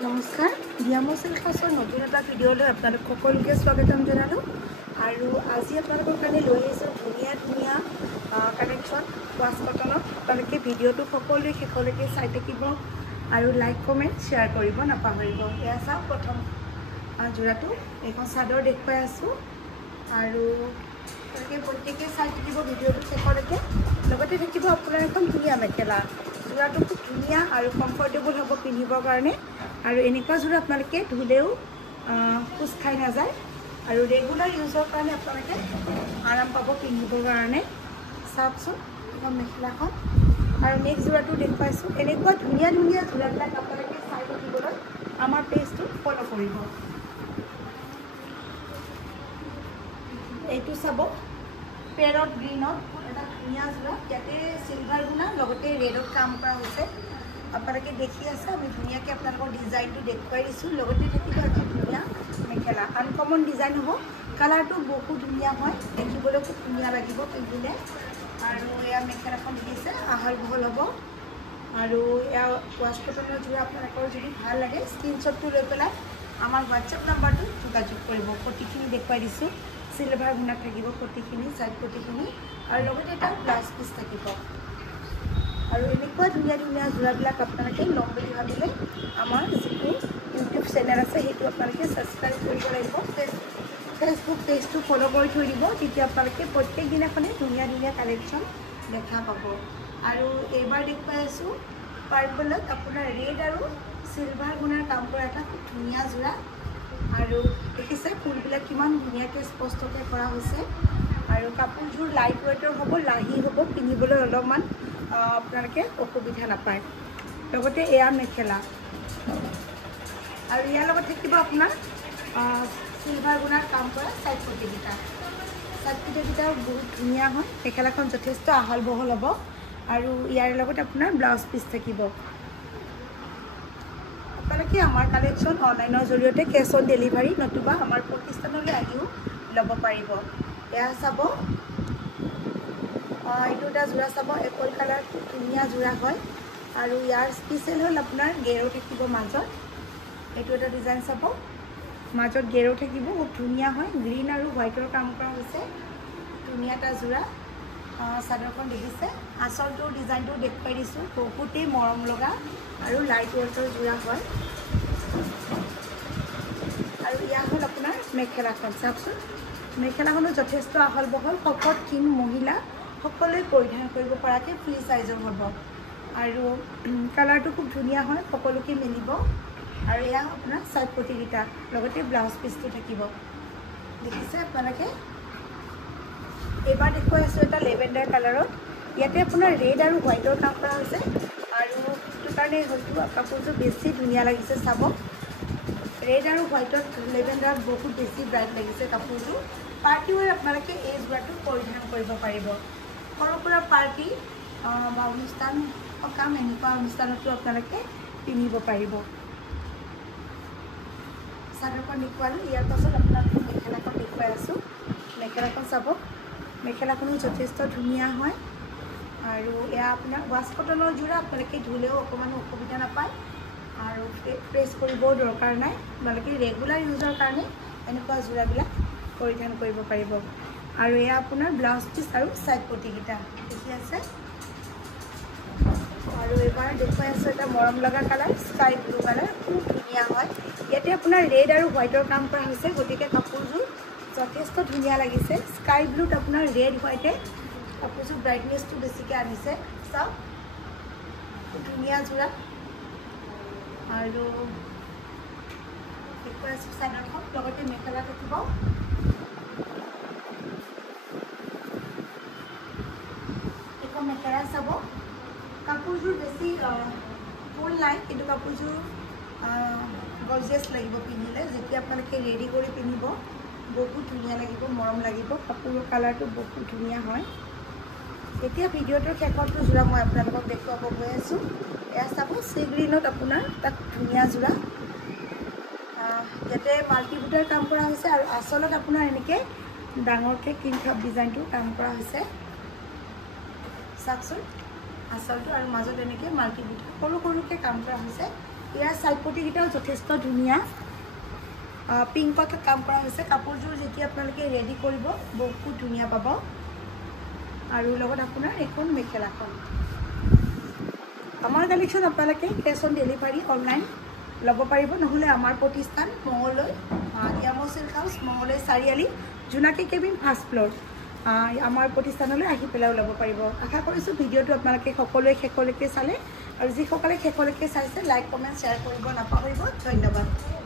নমস্কাৰ ডিয়ামো চিল্কছৰ নতুন এটা ভিডিঅ'লৈ আপোনালোক সকলোকে স্বাগতম জনালোঁ আৰু আজি আপোনালোকৰ কাৰণে লৈ আহিছোঁ ধুনীয়া ধুনীয়া কালেকশ্যন ৱাছ কটনত আপোনালোকে ভিডিঅ'টো সকলোৱে শেষলৈকে চাই থাকিব আৰু লাইক কমেণ্ট শ্বেয়াৰ কৰিব নাপাহৰিব এয়া চাওক প্ৰথম যোৰাটো এখন চাদৰ দেখুৱাই আছোঁ আৰু আপোনালোকে প্ৰত্যেকে চাই থাকিব ভিডিঅ'টো শেষলৈকে লগতে থাকিব আপোনাৰ এখন ধুনীয়া মেখেলা যোৰাটো খুব ধুনীয়া আৰু কমফৰ্টেবল হ'ব পিন্ধিবৰ কাৰণে আৰু এনেকুৱা যোৰা আপোনালোকে ধুলেও কোচ খাই নাযায় আৰু ৰেগুলাৰ ইউজৰ কাৰণে আপোনালোকে আৰাম পাব পিন্ধিবৰ কাৰণে চাওকচোন এখন মেখেলাখন আৰু নেক্সট যোৰাটো দেখুৱাইছোঁ এনেকুৱা ধুনীয়া ধুনীয়া যোৰাবিলাক আপোনালোকে চাই থাকিবলৈ আমাৰ পেজটো ফ'ল' কৰিব এইটো চাব পেৰট গ্ৰীণত এটা ধুনীয়া যোৰা ইয়াতে চিলভাৰ গুণা লগতে ৰেডত কাম কৰা হৈছে আপোনালোকে দেখি আছে আমি ধুনীয়াকৈ আপোনালোকৰ ডিজাইনটো দেখুৱাই দিছোঁ লগতে থাকিব এটা ধুনীয়া মেখেলা আনকমন ডিজাইন হ'ব কালাৰটো বহুত ধুনীয়া হয় দেখিবলৈ খুব ধুনীয়া লাগিব পিন্ধিলে আৰু এয়া মেখেলাখন দেখিছে আহল বহল হ'ব আৰু এয়া ৱাছ কটনৰ যোৰা আপোনালোকৰ যদি ভাল লাগে স্ক্ৰীনশ্বটটো লৈ পেলাই আমাৰ হোৱাটছএপ নাম্বাৰটো যোগাযোগ কৰিব প্ৰতিখিনি দেখুৱাই দিছোঁ চিলভাৰ গুণাত থাকিব প্ৰতিখিনি চাইড প্ৰতিখিনি আৰু লগতে এটা ব্লাউজ পিচ থাকিব আৰু এনেকুৱা ধুনীয়া ধুনীয়া যোৰাবিলাক আপোনালোকে ল'ম বুলি ভাবিলে আমাৰ যিটো ইউটিউব চেনেল আছে সেইটো আপোনালোকে ছাবস্ক্ৰাইব কৰিব লাগিব ফেচবুক পেজটো ফ'ল' কৰি থৈ দিব তেতিয়া আপোনালোকে প্ৰত্যেক দিনাখনে ধুনীয়া ধুনীয়া কালেকশ্যন দেখা পাব আৰু এইবাৰ দেখুৱাই আছোঁ পাৰ্পলত আপোনাৰ ৰেড আৰু চিলভাৰ গুণাৰ কাম কৰা এটা খুব ধুনীয়া যোৰা আৰু দেখিছে ফুলবিলাক কিমান ধুনীয়াকৈ স্পষ্টকৈ কৰা হৈছে আৰু কাপোৰযোৰ লাইট ৱেইটৰ হ'ব লাহি হ'ব পিন্ধিবলৈ অলপমান আপোনালোকে অসুবিধা নাপায় লগতে এয়া মেখেলা আৰু ইয়াৰ লগত থাকিব আপোনাৰ চিলভাৰ গুণাৰ কাম কৰা চাইড পটিকেইটা বহুত ধুনীয়া হয় মেখেলাখন যথেষ্ট আহল বহল হ'ব আৰু ইয়াৰ লগত আপোনাৰ ব্লাউজ পিচ থাকিব আপোনালোকে আমাৰ কালেকশ্যন অনলাইনৰ জৰিয়তে কেছ অন ডেলিভাৰী নতুবা আমাৰ প্ৰতিষ্ঠানলৈ আহিও ল'ব পাৰিব এয়া চাব এইটো এটা যোৰা চাব এপল কালাৰ খুব ধুনীয়া যোৰা হয় আৰু ইয়াৰ স্পেচিয়েল হ'ল আপোনাৰ গেৰো থাকিব মাজত এইটো এটা ডিজাইন চাব মাজত গেৰো থাকিব খুব ধুনীয়া হয় গ্ৰীণ আৰু হোৱাইটৰ কাম কৰা হৈছে ধুনীয়া এটা যোৰা চাদৰখন দেখিছে আঁচলটোৰ ডিজাইনটো দেখুৱাই দিছোঁ বহুতেই মৰম লগা আৰু লাইট ৱেইটৰ যোৰা হয় আৰু ইয়াৰ হ'ল আপোনাৰ মেখেলাখন চাওকচোন মেখেলাখনো যথেষ্ট আহল বহল শকত ক্ষীণ মহিলা সকলোৱে পৰিধান কৰিব পৰাকৈ ফ্ৰী চাইজৰ হ'ব আৰু কালাৰটো খুব ধুনীয়া হয় সকলোকে মিলিব আৰু এয়া আপোনাৰ চাইড পটিকেইটা লগতে ব্লাউজ পিচটো থাকিব দেখিছে আপোনালোকে এইবাৰ দেখুৱাই আছোঁ এটা লেভেণ্ডাৰ কালাৰত ইয়াতে আপোনাৰ ৰেড আৰু হোৱাইটৰ কাম কৰা হৈছে আৰু সেইটো কাৰণে হয়তো কাপোৰযোৰ বেছি ধুনীয়া লাগিছে চাব ৰেড আৰু হোৱাইটত লেভেণ্ডাৰ বহুত বেছি ব্ৰাইট লাগিছে কাপোৰটো পাৰ্টি ৱেৰ আপোনালোকে এই যোৰাটো পৰিধান কৰিব পাৰিব সৰু সুৰা পাৰ্টি বা অনুষ্ঠান সকাম এনেকুৱা অনুষ্ঠানতো আপোনালোকে পিন্ধিব পাৰিব চাদৰখন দেখুৱালোঁ ইয়াৰ পাছত আপোনালোকে মেখেলাখন দেখুৱাই আছোঁ মেখেলাখন চাব মেখেলাখনো যথেষ্ট ধুনীয়া হয় আৰু এয়া আপোনাৰ ৱাছ কটনৰ যোৰা আপোনালোকে ধুলেও অকণমান অসুবিধা নাপায় আৰু প্ৰেছ কৰিবও দৰকাৰ নাই আপোনালোকে ৰেগুলাৰ ইউজৰ কাৰণে এনেকুৱা যোৰাবিলাক পৰিধান কৰিব পাৰিব আৰু এয়া আপোনাৰ ব্লাউজ পিচ আৰু চাইড পটিকেইটা দেখি আছে আৰু এইবাৰ দেখুৱাই আছোঁ এটা মৰম লগা কালাৰ স্কাই ব্লু কালাৰ খুব ধুনীয়া হয় ইয়াতে আপোনাৰ ৰেড আৰু হোৱাইটৰ কাম কৰা হৈছে গতিকে কাপোৰযোৰ যথেষ্ট ধুনীয়া লাগিছে স্কাই ব্লুত আপোনাৰ ৰেড হোৱাইটে কাপোৰযোৰ ব্ৰাইটনেছটো বেছিকৈ আনিছে চাওক খুব ধুনীয়া যোৰা আৰু দেখুৱাই আছোঁ চাদৰখন লগতে মেখেলা থাকিব এখন মেখেলা চাব কাপোৰযোৰ বেছি ফুল নাই কিন্তু কাপোৰযোৰ গৰ্জিয়াছ লাগিব পিন্ধিলে যেতিয়া আপোনালোকে ৰেডি কৰি পিন্ধিব বহুত ধুনীয়া লাগিব মৰম লাগিব কাপোৰৰ কালাৰটো বহুত ধুনীয়া হয় এতিয়া ভিডিঅ'টোৰ শেষৰটো যোৰা মই আপোনালোকক দেখুৱাব গৈ আছোঁ এয়া চাব চি গ্ৰীণত আপোনাৰ তাত ধুনীয়া যোৰা ইয়াতে মাল্টিবুটাৰ কাম কৰা হৈছে আৰু আঁচলত আপোনাৰ এনেকৈ ডাঙৰকৈ ক্ৰীম কাপ ডিজাইনটো কাম কৰা হৈছে চাওকচোন আঁচলটো আৰু মাজত এনেকৈ মাল্টিবুটাৰ সৰু সৰুকৈ কাম কৰা হৈছে ইয়াৰ সাইড পটিকেইটাও যথেষ্ট ধুনীয়া পিংকত কাম কৰা হৈছে কাপোৰযোৰ যেতিয়া আপোনালোকে ৰেডি কৰিব বহুত ধুনীয়া পাব আৰু লগত আপোনাৰ এখন মেখেলাখন আমাৰ কালেকশ্যন আপোনালোকে কেছ অন ডেলিভাৰী অনলাইন ল'ব পাৰিব নহ'লে আমাৰ প্ৰতিষ্ঠান মঙলদৈ ইয়ামো চিল্ক হাউচ মঙলদৈ চাৰিআলি জোনাকী কেবিন ফাৰ্ষ্ট ফ্ল'ৰ আমাৰ প্ৰতিষ্ঠানলৈ আহি পেলাই ল'ব পাৰিব আশা কৰিছোঁ ভিডিঅ'টো আপোনালোকে সকলোৱে শেষলৈকে চালে আৰু যিসকলে শেষলৈকে চাইছে লাইক কমেণ্ট শ্বেয়াৰ কৰিব নাপাহৰিব ধন্যবাদ